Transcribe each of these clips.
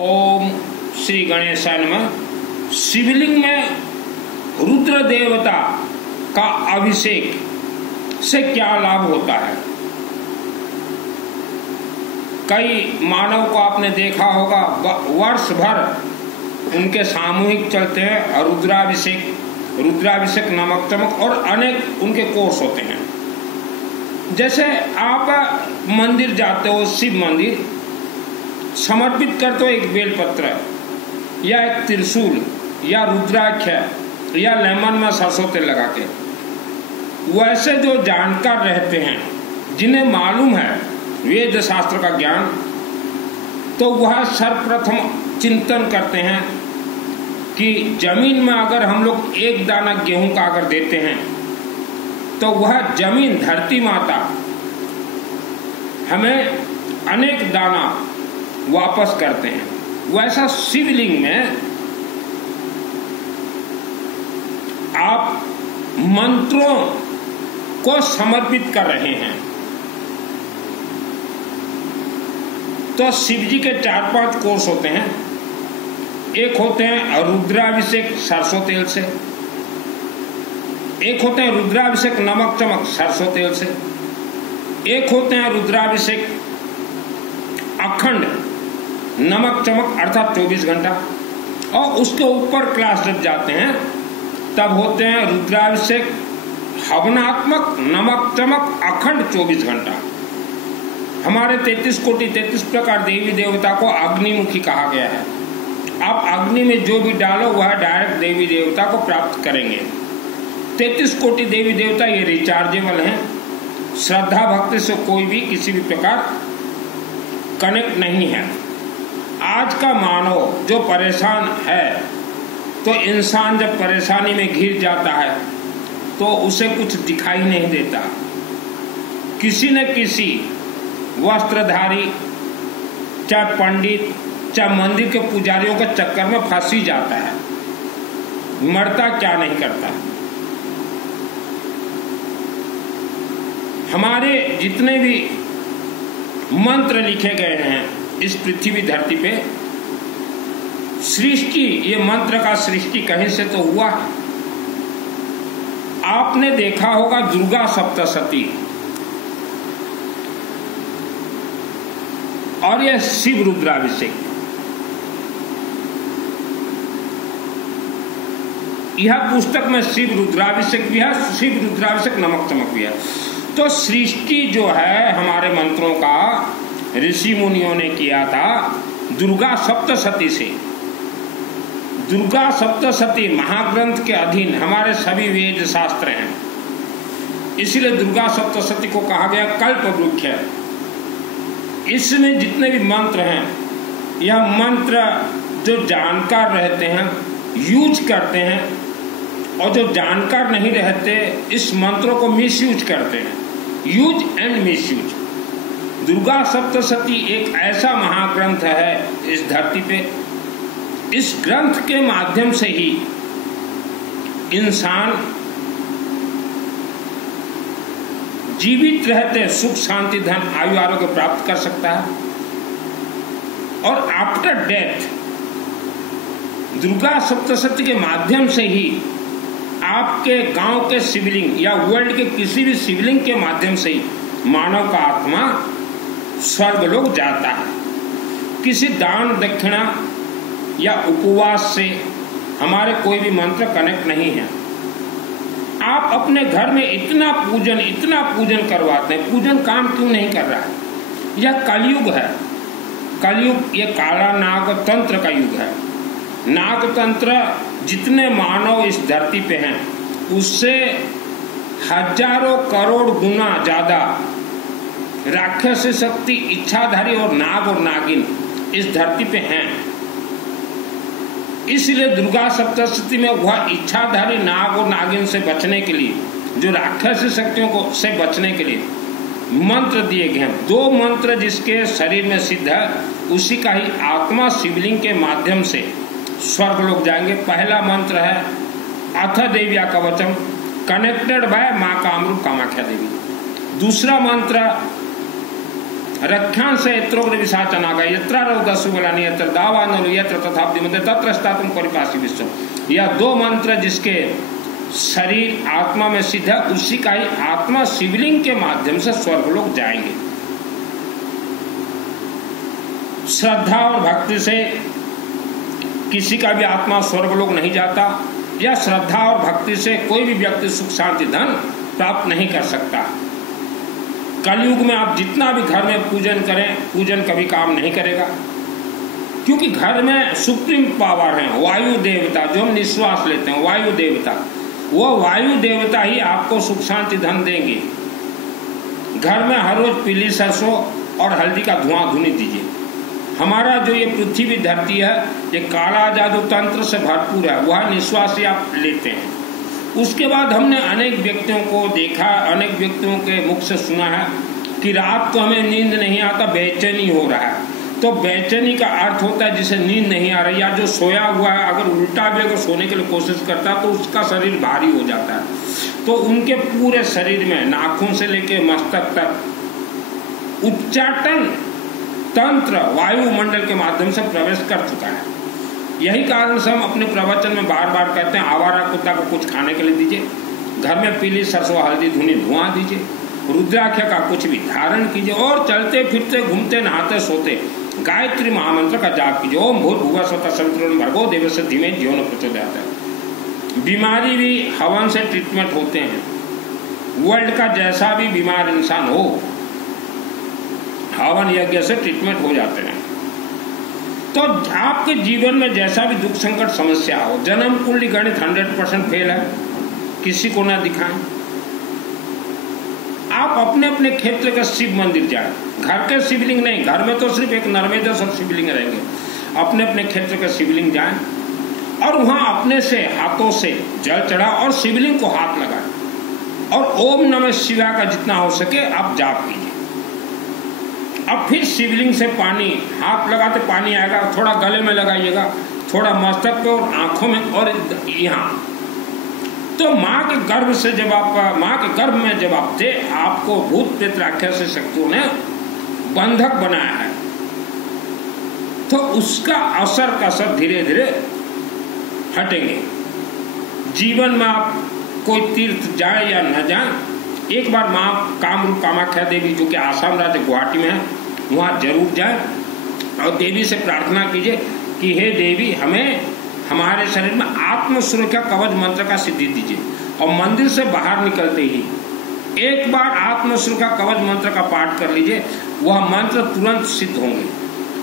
ओम श्री गणेशाय नमः। शिवलिंग में रुद्र देवता का अभिषेक से क्या लाभ होता है? कई मानव को आपने देखा होगा, वर्ष भर उनके सामूहिक चलते हैं और रुद्राभिषेक, नमक चमक और अनेक उनके कोर्स होते हैं। जैसे आप मंदिर जाते हो, शिव मंदिर समर्पित करते हो एक बेलपत्र या एक त्रिशूल या रुद्राक्ष या लेमन में सरसों तेल लगा के, वैसे जो जानकार रहते हैं, जिन्हें मालूम है वेद शास्त्र का ज्ञान, तो वह सर्वप्रथम चिंतन करते हैं कि जमीन में अगर हम लोग एक दाना गेहूं का अगर देते हैं तो वह जमीन, धरती माता हमें अनेक दाना वापस करते हैं। वैसा शिवलिंग में आप मंत्रों को समर्पित कर रहे हैं, तो शिव जी के 4-5 कोर्स होते हैं। एक होते हैं रुद्राभिषेक सरसों तेल से, एक होते हैं रुद्राभिषेक नमक चमक सरसों तेल से, एक होते हैं रुद्राभिषेक अखंड नमक चमक अर्थात 24 घंटा, और उसके ऊपर क्लास जब जाते हैं तब होते हैं रुद्राभिषेक हवनात्मक नमक चमक अखंड 24 घंटा। हमारे 33 कोटि 33 प्रकार देवी देवता को अग्निमुखी कहा गया है। आप अग्नि में जो भी डालो वह डायरेक्ट देवी देवता को प्राप्त करेंगे। 33 कोटि देवी देवता ये रिचार्जेबल हैं। श्रद्धा भक्ति से कोई भी किसी भी प्रकार कनेक्ट नहीं है। आज का मानव जो परेशान है, तो इंसान जब परेशानी में घिर जाता है तो उसे कुछ दिखाई नहीं देता। किसी न किसी वस्त्रधारी, चाहे पंडित, चाहे मंदिर के पुजारियों के चक्कर में फंस ही जाता है, मरता क्या नहीं करता। हमारे जितने भी मंत्र लिखे गए हैं इस पृथ्वी धरती पे, सृष्टि, ये मंत्र का सृष्टि कहीं से तो हुआ है। आपने देखा होगा दुर्गा सप्तशती, और यह शिव रुद्राभिषेक, यह पुस्तक में शिव रुद्राभिषेक भी है, शिव रुद्राभिषेक नमक चमक भी है। तो सृष्टि जो है हमारे मंत्रों का ऋषि मुनियों ने किया था दुर्गा सप्तशती से। दुर्गा सप्तशती महाग्रंथ के अधीन हमारे सभी वेद शास्त्र हैं, इसलिए दुर्गा सप्तशती को कहा गया कल्प वृक्ष है। इसमें जितने भी मंत्र हैं, यह मंत्र जो जानकार रहते हैं यूज करते हैं, और जो जानकार नहीं रहते इस मंत्रों को मिसयूज करते हैं। Use and misuse. Durga Saptashati एक ऐसा महाग्रंथ है इस धरती पे, इस ग्रंथ के माध्यम से ही इंसान जीवित रहते सुख शांति धन आयु आरोग्य प्राप्त कर सकता है, और आफ्टर डेथ दुर्गा सप्तशती के माध्यम से ही आपके गांव के शिवलिंग या वर्ल्ड के किसी भी शिवलिंग के माध्यम से ही मानव का आत्मा स्वर्ग लोक जाता है। किसी दान दक्षिणा या उपवास से हमारे कोई भी मंत्र कनेक्ट नहीं है। आप अपने घर में इतना पूजन करवाते हैं, पूजन काम क्यों नहीं कर रहा है? यह कलयुग है। कलयुग ये काला नाग तंत्र का युग है। नाग तंत्र जितने मानव इस धरती पे हैं उससे हजारों करोड़ गुना ज्यादा राक्षस शक्ति, इच्छाधारी और नाग और नागिन इस धरती पे हैं। इसलिए दुर्गा सप्तशती में वह इच्छाधारी नाग और नागिन से बचने के लिए, जो राक्षस शक्तियों को से बचने के लिए मंत्र दिए गए हैं। 2 मंत्र जिसके शरीर में सिद्ध है, उसी का ही आत्मा शिवलिंग के माध्यम से स्वर्ग लोग जाएंगे। पहला मंत्र है अथ देव्या कवचम, कनेक्टेड बाय माँ कामरूप कामाख्या देवी। दूसरा मंत्र रक्षांश यत्रोग्र विशाचनागा यत्र रौदस्सुबलानि यत्र दावानलो यत्र तथाब्धि मध्य तत्र स्थातुम परिपासी विश्व। यह 2 मंत्र जिसके शरीर आत्मा में सिद्ध है, उसी का ही आत्मा शिवलिंग के माध्यम से स्वर्गलोक जाएंगे। श्रद्धा और भक्ति से किसी का भी आत्मा स्वर्गलोक नहीं जाता, या श्रद्धा और भक्ति से कोई भी व्यक्ति सुख शांति धन प्राप्त नहीं कर सकता। कलयुग में आप जितना भी घर में पूजन करें, पूजन कभी काम नहीं करेगा, क्योंकि घर में सुप्रीम पावर है वायु देवता, जो हम निश्वास लेते हैं वायु देवता, वो वायु देवता ही आपको सुख शांति धन देंगे। घर में हर रोज पीली सरसों और हल्दी का धुआं धुनी दीजिए। हमारा जो ये पृथ्वी धरती है, ये काला जादू तंत्र से भरपूर है, वह निश्वास ही आप लेते हैं। उसके बाद हमने अनेक व्यक्तियों को देखा, अनेक व्यक्तियों के मुख से सुना है कि रात को हमें नींद नहीं आता, बेचैनी हो रहा है। तो बेचैनी का अर्थ होता है जिसे नींद नहीं आ रही, या जो सोया हुआ है अगर उल्टा भी अगर सोने के लिए कोशिश करता है तो उसका शरीर भारी हो जाता है। तो उनके पूरे शरीर में नाखून से लेकर मस्तक तक उच्चाटन तंत्र वायुमंडल के माध्यम से प्रवेश कर चुका है। यही कारण से हम अपने प्रवचन में बार बार कहते हैं आवारा कुत्ता को कुछ खाने के लिए दीजिए, घर में पीली सरसों हल्दी धुनी धुआं दीजिए, रुद्राक्ष का कुछ भी धारण कीजिए, और चलते फिरते घूमते नहाते सोते गायत्री महामंत्र का जाप कीजिए। ओम भूर्भुवः स्वः सवितुर्वरेण्यं भर्गो देवस्य धीमहि धियो न प्रचोदयात्। बीमारी भी हवन से ट्रीटमेंट होते हैं। वर्ल्ड का जैसा भी बीमार इंसान हो, हवन यज्ञ से ट्रीटमेंट हो जाते हैं। तो आपके जीवन में जैसा भी दुख संकट समस्या हो, जन्म कुंडली गणित 100% फेल है, किसी को ना दिखाएं। आप अपने अपने क्षेत्र का शिव मंदिर जाएं, घर के शिवलिंग नहीं, घर में तो सिर्फ एक नर्मदा सब शिवलिंग रहेंगे। अपने अपने क्षेत्र का शिवलिंग जाएं और वहां अपने से हाथों से जल चढ़ा और शिवलिंग को हाथ लगाएं और ओम नमः शिवाय का जितना हो सके आप जाप कीजिए। अब फिर शिवलिंग से पानी हाथ लगाते पानी आएगा, थोड़ा गले में लगाइएगा, थोड़ा मस्तक पे और आंखों में और यहाँ। तो माँ के गर्भ से जब आप माँ के गर्भ में जब आप थे, आपको भूत प्रेत राक्षस शक्तियों ने बंधक बनाया है। तो उसका असर का असर धीरे धीरे हटेंगे। जीवन में आप कोई तीर्थ जाए या न जाए, एक बार माँ कामरूप कामाख्या देवी जो कि आसाम राज्य गुवाहाटी में है, वहाँ जरूर जाए और देवी से प्रार्थना कीजिए कि हे देवी, हमें हमारे शरीर में आत्म सुरक्षा कवच मंत्र का सिद्धि दीजिए। और मंदिर से बाहर निकलते ही एक बार आत्म सुरक्षा कवच मंत्र का पाठ कर लीजिए, वह मंत्र तुरंत सिद्ध होंगे।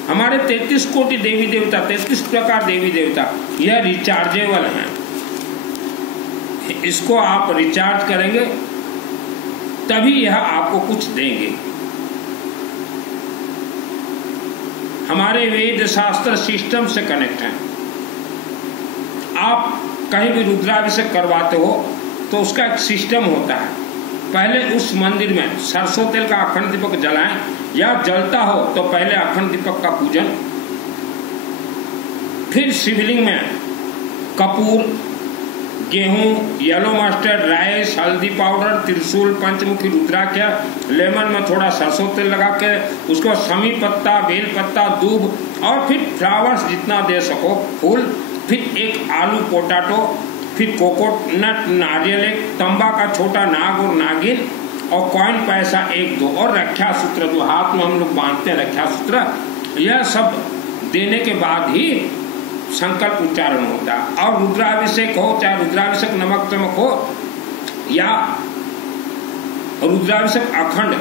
हमारे 33 कोटि देवी देवता, 33 प्रकार देवी देवता, यह रिचार्जेबल हैं। इसको आप रिचार्ज करेंगे तभी यह आपको कुछ देंगे। हमारे वेद शास्त्र सिस्टम से कनेक्ट हैं। आप कहीं भी रुद्राभिषेक करवाते हो तो उसका एक सिस्टम होता है। पहले उस मंदिर में सरसों तेल का अखंड दीपक जलाएं, या जलता हो तो पहले अखंड दीपक का पूजन, फिर शिवलिंग में कपूर, गेहूं, येलो मस्टर्ड, राइस, हल्दी पाउडर, त्रिशूल, पंचमुखी रुद्राक्ष, लेमन में थोड़ा सरसों तेल लगा के उसको समी पत्ता, बेल पत्ता, दूब और फिर फ्लावर्स जितना दे सको फूल, फिर एक आलू पोटैटो, फिर कोकोनट नारियल, एक तंबा का छोटा नाग और नागिन, और कॉइन पैसा 1-2 और रक्षा सूत्र जो हाथ में हम लोग बांधते हैं रक्षा सूत्र, यह सब देने के बाद ही संकल्प उच्चारण होता है। और रुद्राभिषेक हो, चाहे रुद्राभिषेक नमक चमक हो या रुद्राभिषेक अखंड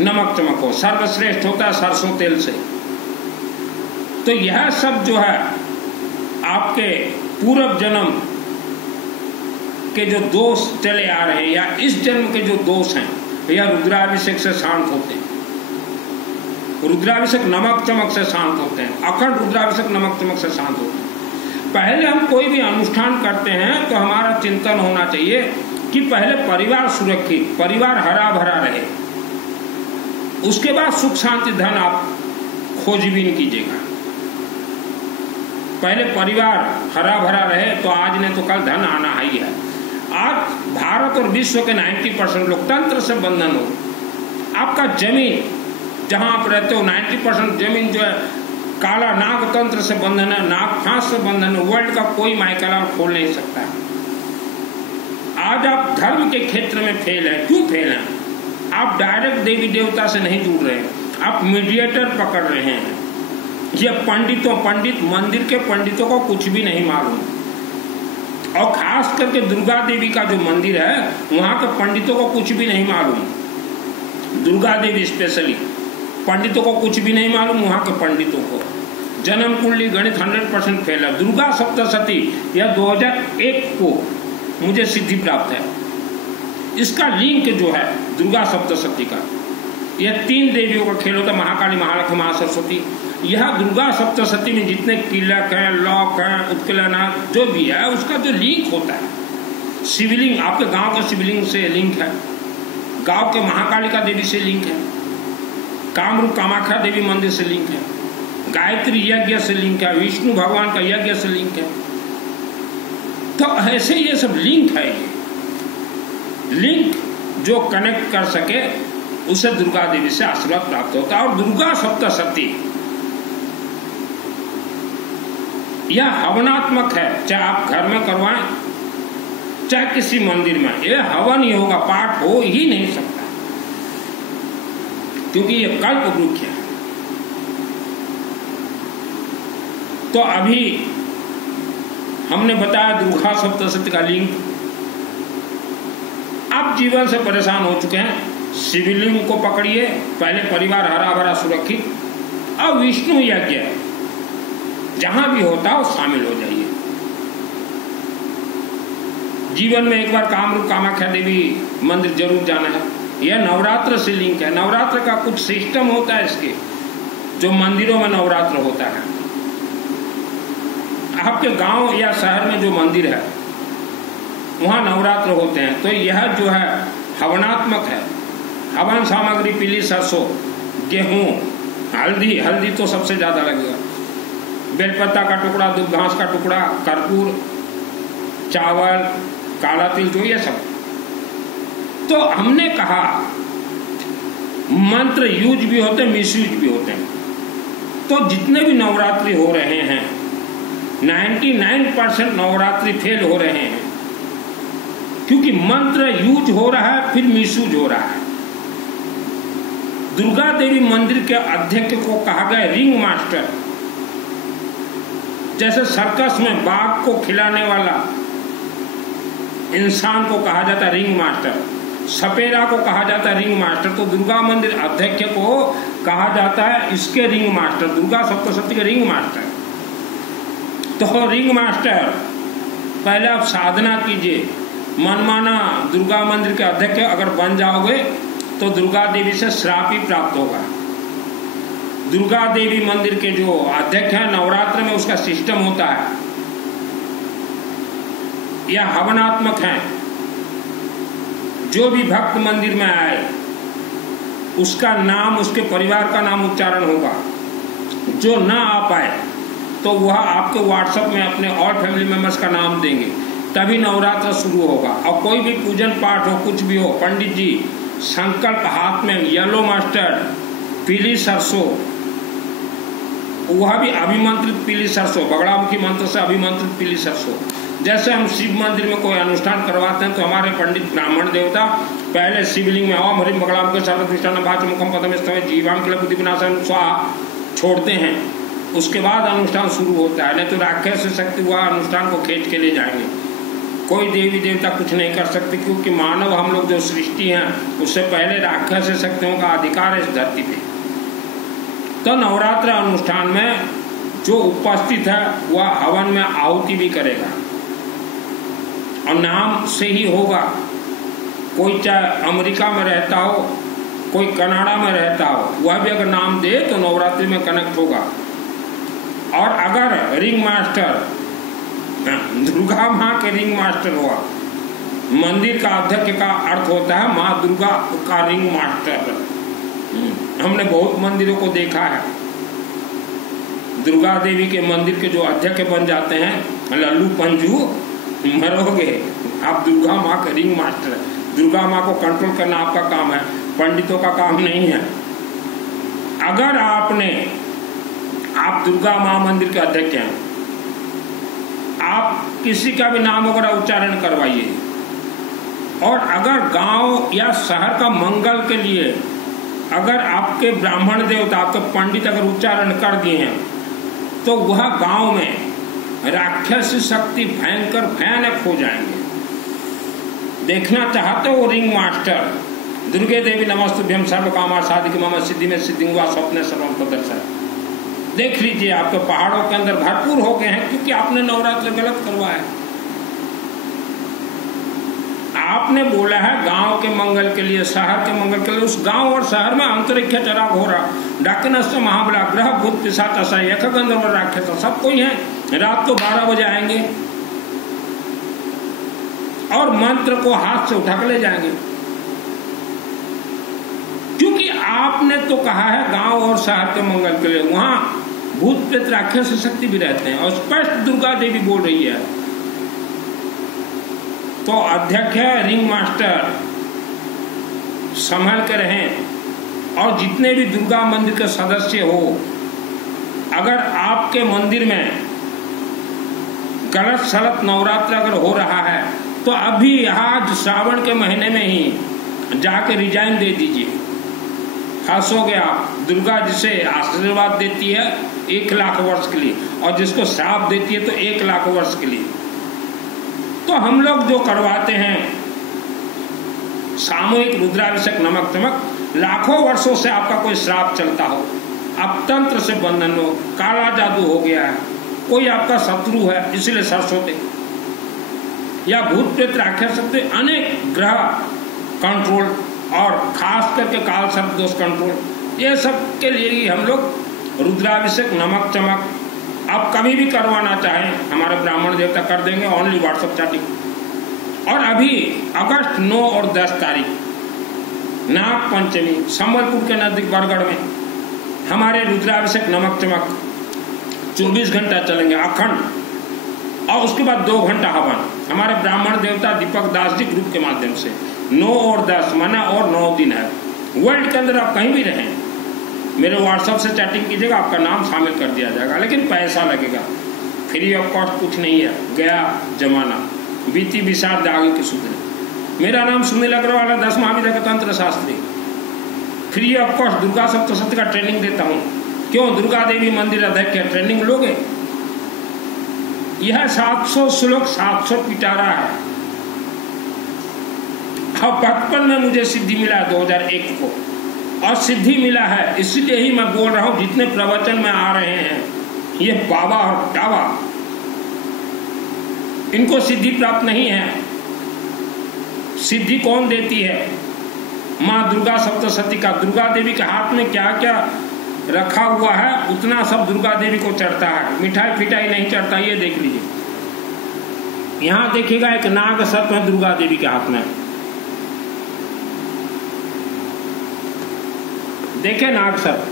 नमक चमक हो, सर्वश्रेष्ठ होता है सरसों तेल से। तो यह सब जो है आपके पूर्व जन्म के जो दोष चले आ रहे हैं या इस जन्म के जो दोष हैं, यह रुद्राभिषेक से शांत होते हैं। रुद्राभिषेक नमक चमक से शांत होते हैं, अखंड रुद्राभिषेक नमक चमक से शांत होते हैं। पहले हम कोई भी अनुष्ठान करते हैं तो हमारा चिंतन होना चाहिए कि पहले परिवार सुरक्षित, परिवार हरा भरा रहे, उसके बाद सुख शांति धन आप खोजबीन कीजिएगा। पहले परिवार हरा भरा रहे तो आज नहीं तो कल धन आना ही है। आज भारत और विश्व के 90% लोकतंत्र से बंधन हो, आपका जमीन जहां आप रहते हो 90% जमीन जो है काला नाग तंत्र से बंधन है, नाग फांस से बंधन है। वर्ल्ड का कोई माइकल खोल नहीं सकता। आज आप धर्म के क्षेत्र में फेल है। क्यों फेल है? आप डायरेक्ट देवी देवता से नहीं जुड़ रहे, आप मीडिएटर पकड़ रहे हैं। ये पंडित मंदिर के पंडितों को कुछ भी नहीं मालूम, और खास करके दुर्गा देवी का जो मंदिर है वहां के पंडितों को कुछ भी नहीं मालूम। दुर्गा देवी स्पेशली पंडितों को कुछ भी नहीं मालूम। वहां के पंडितों को जन्म कुंडली गणित 100% फेल है। दुर्गा सप्तशती यह 2001 को मुझे सिद्धि प्राप्त है। इसका लिंक जो है दुर्गा सप्तशती का, यह 3 देवियों का खेल होता है, महाकाली, महालक्ष्मी, महासरस्वती। यह दुर्गा सप्तशती में जितने किलक हैं, लॉक हैं, उत्कीर्णनाथ जो भी है, उसका जो लिंक होता है, शिवलिंग आपके गांव के शिवलिंग से लिंक है, गांव के महाकालिका देवी से लिंक है, कामरूप कामाख्या देवी मंदिर से लिंक है, गायत्री यज्ञ से लिंक है, विष्णु भगवान का यज्ञ से लिंक है। तो ऐसे ये सब लिंक है। लिंक जो कनेक्ट कर सके उसे दुर्गा देवी से आशीर्वाद प्राप्त होता है। और दुर्गा सप्तशती यह हवनात्मक है, चाहे आप घर में करवाएं चाहे किसी मंदिर में, यह हवन ही होगा, पाठ हो ही नहीं सकता, क्योंकि यह कल्प वृक्ष है। तो अभी हमने बताया दुर्गा सप्तशती का लिंक। आप जीवन से परेशान हो चुके हैं, शिवलिंग को पकड़िए, पहले परिवार हरा भरा सुरक्षित, अब विष्णु यज्ञ जहां भी होता हो शामिल हो जाइए। जीवन में एक बार कामरूप कामाख्या देवी मंदिर जरूर जाना है। यह नवरात्र से लिंक है। नवरात्र का कुछ सिस्टम होता है इसके, जो मंदिरों में नवरात्र होता है। आपके गांव या शहर में जो मंदिर है वहां नवरात्र होते हैं। तो यह जो है हवनात्मक है। हवन सामग्री पीली सरसों, गेहूं, हल्दी तो सबसे ज्यादा लगेगा, बेलपत्ता का टुकड़ा, दूध घास का टुकड़ा, कर्पूर, चावल, काला तिल, जो ये सब। तो हमने कहा मंत्र यूज भी होते हैं, मिसयूज भी होते हैं। तो जितने भी नवरात्रि हो रहे हैं 99% नवरात्रि फेल हो रहे हैं, क्योंकि मंत्र यूज हो रहा है फिर मिसयूज हो रहा है। दुर्गा देवी मंदिर के अध्यक्ष को कहा गया रिंग मास्टर। जैसे सर्कस में बाघ को खिलाने वाला इंसान को कहा जाता है रिंग मास्टर, सपेरा को कहा जाता है रिंग मास्टर, तो दुर्गा मंदिर अध्यक्ष को कहा जाता है इसके रिंग मास्टर, दुर्गा सप्तशती के रिंग मास्टर। तो रिंग मास्टर, पहले आप साधना कीजिए, मनमाना दुर्गा मंदिर के अध्यक्ष अगर बन जाओगे तो दुर्गा देवी से श्राप ही प्राप्त होगा। दुर्गा देवी मंदिर के जो अध्यक्ष हैं नवरात्र में उसका सिस्टम होता है, यह हवनात्मक है। जो भी भक्त मंदिर में आए उसका नाम, उसके परिवार का नाम उच्चारण होगा। जो ना आ पाए तो वह आपके व्हाट्सएप में अपने और फैमिली मेंबर्स का नाम देंगे, तभी नवरात्र शुरू होगा। और कोई भी पूजन पाठ हो, कुछ भी हो, पंडित जी संकल्प हाथ में, येलो मस्टर्ड, पीली सरसों, वह भी अभिमंत्रित पीली सरसों, बगड़ामुखी मंत्र से अभिमंत्रित पीली सरसों। जैसे हम शिव मंदिर में कोई अनुष्ठान करवाते हैं तो हमारे पंडित ब्राह्मण देवता पहले शिवलिंग में ओम ह्रीं बगड़ामुखी सर्वधिष्ठानं भाचमुखम पदमस्तवे जीवाम किल बुद्धि विनाशनं स्वाहा छोड़ते हैं, उसके बाद अनुष्ठान शुरू होता है। नहीं तो राक्षस शक्ति वह अनुष्ठान को खींच के ले जाएंगे। कोई देवी देवता कुछ नहीं कर सकते, क्योंकि मानव हम लोग जो सृष्टि हैं उससे पहले राक्षस शक्तियों का अधिकार है इस धरती पे। तो नवरात्र अनुष्ठान में जो उपस्थित है वह हवन में आहुति भी करेगा और नाम से ही होगा। कोई चाहे अमेरिका में रहता हो, कोई कनाडा में रहता हो, वह भी अगर नाम दे तो नवरात्रि में कनेक्ट होगा। और अगर रिंग मास्टर दुर्गा माँ के रिंग मास्टर हुआ, मंदिर का अध्यक्ष का अर्थ होता है माँ दुर्गा का रिंग मास्टर। हमने बहुत मंदिरों को देखा है, दुर्गा देवी के मंदिर के जो अध्यक्ष बन जाते हैं लल्लू पंजू, मरोगे, आप दुर्गा माँ का रिंग मास्टर। दुर्गा माँ को कंट्रोल करना आपका काम है, पंडितों का काम नहीं है। अगर आप दुर्गा मां मंदिर के अध्यक्ष हैं, आप किसी का भी नाम वगैरह उच्चारण करवाइए, और अगर गांव या शहर का मंगल के लिए अगर आपके ब्राह्मण देवता, आपके पंडित अगर उच्चारण कर दिए हैं, तो वह गांव में राक्षसी शक्ति भयंकर भयानक हो जाएंगे। देखना चाहते हो रिंग मास्टर, दुर्गे देवी नमस्तुभ्यं सर्व कामा साधिके मम सिद्धि में सिद्धि हुआ स्वप्न सर्वम प्रदर्शन, देख लीजिए आपके पहाड़ों के अंदर भरपूर हो गए हैं, क्योंकि आपने नवरात्र गलत करवाया। आपने बोला है गांव के मंगल के लिए, शहर के मंगल के लिए। उस गांव और शहर में अंतरिक्ष चराग हो रहा, डाकिनस्य महाबला, ग्रह भूत पिशाच असह्य यक्ष गंधर्व राक्षस सब कोई है, रात को 12 बजे आएंगे और मंत्र को हाथ से उठा कर ले जाएंगे। क्योंकि आपने तो कहा है गांव और शहर के मंगल के लिए, वहां भूत प्रेत राक्षस शक्ति भी रहते हैं, और स्पष्ट दुर्गा देवी बोल रही है। तो अध्यक्ष है रिंग मास्टर, संभल के रहें। और जितने भी दुर्गा मंदिर के सदस्य हो, अगर आपके मंदिर में गलत सलत नवरात्र अगर हो रहा है, तो अभी आज श्रावण के महीने में ही जाके रिजाइन दे दीजिए। हंसोगे आप। दुर्गा जिसे आशीर्वाद देती है 1 लाख वर्ष के लिए, और जिसको श्राप देती है तो 1 लाख वर्ष के लिए। तो हम लोग जो करवाते हैं सामूहिक रुद्राभिषेक नमक चमक, लाखों वर्षों से आपका कोई श्राप चलता हो, आप तंत्र से बंधन हो, काला जादू हो गया है, कोई आपका शत्रु है इसलिए सरस्वती, या भूत प्रेत राक्षस शक्ति, अनेक ग्रह कंट्रोल, और खास करके काल सर्प दोष कंट्रोल, ये सब के लिए ही हम लोग रुद्राभिषेक नमक चमक आप कभी भी करवाना चाहें हमारे ब्राह्मण देवता कर देंगे, ओनली व्हाट्सएप चैटिंग। और अभी अगस्त 9 और 10 तारीख नाग पंचमी संबलपुर के नजदीक बरगढ़ में हमारे रुद्राभिषेक नमक चमक 24 घंटा चलेंगे अखंड, और उसके बाद 2 घंटा हवन हमारे ब्राह्मण देवता दीपक दास जी ग्रुप के माध्यम से। 9 और 10 मना और 9 दिन है। वर्ल्ड के अंदर आप कहीं भी रहें, मेरे व्हाट्सएप से चैटिंग कीजिएगा, आपका नाम शामिल कर दिया जाएगा, लेकिन पैसा लगेगा। फ्री ऑफ कॉस्ट कुछ नहीं है, गया जमाना, बीती विषाद आगे की सुधरे। मेरा नाम सुनील अग्रवाल है, 10 महाविद्या का तंत्र Shastri. Free of cost Durga Saptashati का ट्रेनिंग देता हूँ। क्यों? दुर्गा देवी मंदिर अध्यक्ष है, ट्रेनिंग लोगे? यह 700 श्लोक 700 पिटारा है। अब बचपन में मुझे सिद्धि मिला 2001 को, और सिद्धि मिला है इसलिए ही मैं बोल रहा हूं। जितने प्रवचन में आ रहे हैं ये बाबा और टावा, इनको सिद्धि प्राप्त नहीं है। सिद्धि कौन देती है? माँ दुर्गा सप्तशती का। दुर्गा देवी के हाथ में क्या क्या रखा हुआ है उतना सब दुर्गा देवी को चढ़ता है, मिठाई फिटाई नहीं चढ़ता। ये देख लीजिए, यहां देखिएगा एक नाग सर्प है दुर्गा देवी के हाथ में, देखे नाग सर्प।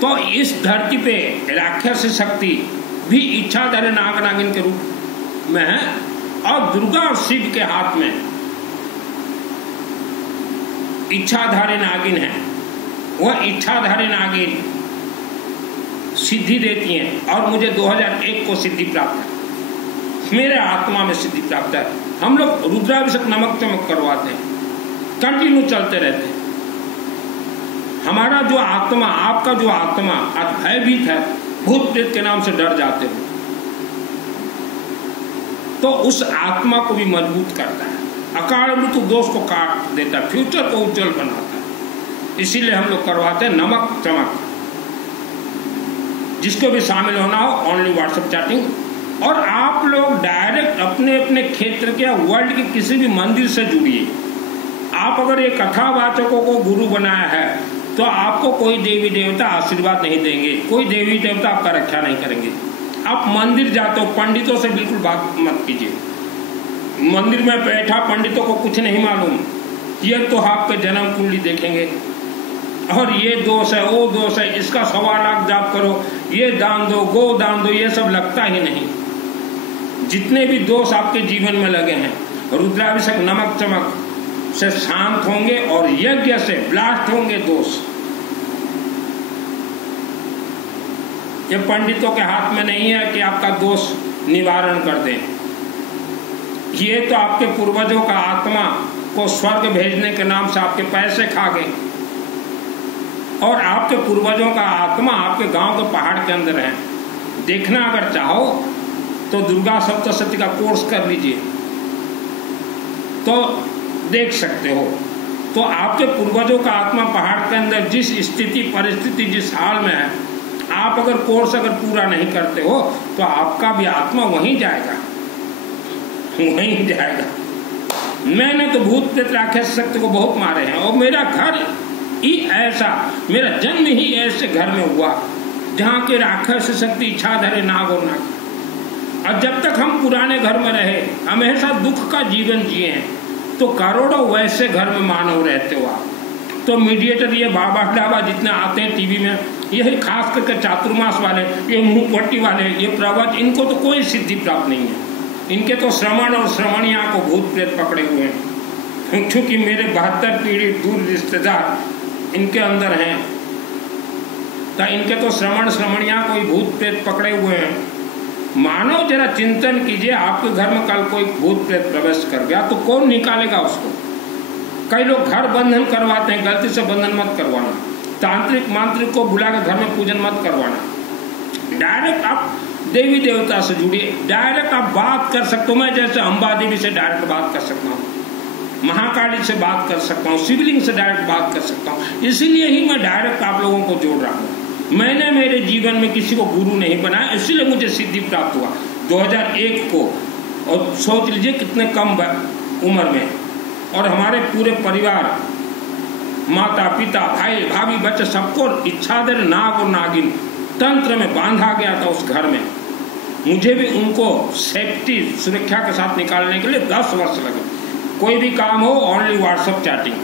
तो इस धरती पे राक्षस शक्ति भी इच्छाधारी नाग नागिन के रूप में है, और दुर्गा और शिव के हाथ में इच्छाधारी नागिन है। वह इच्छाधारी नागिन सिद्धि देती हैं, और मुझे 2001 को सिद्धि प्राप्त है, मेरे आत्मा में सिद्धि प्राप्त है। हम लोग रुद्राभिषेक नमक चमक करवाते हैं, कंटिन्यू चलते रहते हैं। हमारा जो आत्मा, आपका जो आत्मा आज भयभीत है, भूत प्रेत के नाम से डर जाते हो, तो उस आत्मा को भी मजबूत करता है, अकाल मृत्यु दोष को काट देता है, फ्यूचर को उज्जवल बनाता है। इसीलिए हम लोग करवाते हैं नमक चमक। जिसको भी शामिल होना हो ओनली व्हाट्सएप चैटिंग। और आप लोग डायरेक्ट अपने अपने क्षेत्र के या वर्ल्ड के किसी भी मंदिर से जुड़िए। आप अगर ये कथावाचकों को गुरु बनाया है तो आपको कोई देवी देवता आशीर्वाद नहीं देंगे, कोई देवी देवता आपका रक्षा नहीं करेंगे। आप मंदिर जाते हो, पंडितों से बिल्कुल बात मत कीजिए। मंदिर में बैठा पंडितों को कुछ नहीं मालूम, ये तो आपके जन्म कुंडली देखेंगे और ये दोष है, वो दोष है, इसका 1.25 लाख जाप करो, ये दान दो, गो दान दो, ये सब लगता ही नहीं। जितने भी दोष आपके जीवन में लगे हैं रुद्राभिषेक नमक चमक से शांत होंगे और यज्ञ से ब्लास्ट होंगे दोष। ये पंडितों के हाथ में नहीं है कि आपका दोष निवारण कर दें। ये तो आपके पूर्वजों का आत्मा को स्वर्ग भेजने के नाम से आपके पैसे खा गए, और आपके पूर्वजों का आत्मा आपके गांव के पहाड़ के अंदर है। देखना अगर चाहो तो दुर्गा सप्तशती का कोर्स कर लीजिए तो देख सकते हो। तो आपके पूर्वजों का आत्मा पहाड़ के अंदर जिस स्थिति परिस्थिति जिस हाल में है, आप अगर कोर्स अगर पूरा नहीं करते हो तो आपका भी आत्मा वहीं जाएगा, वहीं जाएगा। मैंने तो भूत प्रेत राक्षस शक्ति को बहुत मारे हैं, और मेरा घर ही ऐसा, मेरा जन्म ही ऐसे घर में हुआ जहाँ के राक्षस शक्ति इच्छाधारी नाग और नाग। और जब तक हम पुराने घर में रहे, हमेशा दुख का जीवन जिए हैं, तो करोड़ों वैसे घर में मानव रहते हो आप। तो मीडिएटर ये बाबा डाबा जितने आते हैं टीवी में, यही खास करके चातुर्मास वाले, ये मुंह पट्टी वाले, ये प्रवच, इनको तो कोई सिद्धि प्राप्त नहीं है। इनके तो श्रवण और श्रवणिया को भूत प्रेत पकड़े हुए हैं, क्योंकि मेरे 72 पीढ़ी दूर रिश्तेदार इनके अंदर हैं, तो इनके तो श्रवण श्रवणिया को ही भूत प्रेत पकड़े हुए हैं। मानव जरा चिंतन कीजिए, आपके घर में कल कोई भूत प्रेत प्रवेश कर गया तो कौन निकालेगा उसको? कई लोग घर बंधन करवाते हैं, गलती से बंधन मत करवाना। तांत्रिक मांत्रिक को बुलाकर घर में पूजन मत करवाना। डायरेक्ट आप देवी देवता से जुड़िए, डायरेक्ट आप बात कर सकते हो। मैं जैसे अंबा देवी से डायरेक्ट बात कर सकता हूँ, महाकाली से बात कर सकता हूँ, शिवलिंग से डायरेक्ट बात कर सकता हूँ। इसीलिए ही मैं डायरेक्ट आप लोगों को जोड़ रहा हूँ। मैंने मेरे जीवन में किसी को गुरु नहीं बनाया, इसलिए मुझे सिद्धि प्राप्त हुआ 2001 को। और सोच लीजिए कितने कम उम्र में, और हमारे पूरे परिवार, माता पिता भाई भाभी बच्चे, सबको इच्छाधर नाग और नागिन तंत्र में बांधा गया था उस घर में। मुझे भी उनको सेफ्टी सुरक्षा के साथ निकालने के लिए 10 वर्ष लगे। कोई भी काम हो ओनली व्हाट्सएप चैटिंग,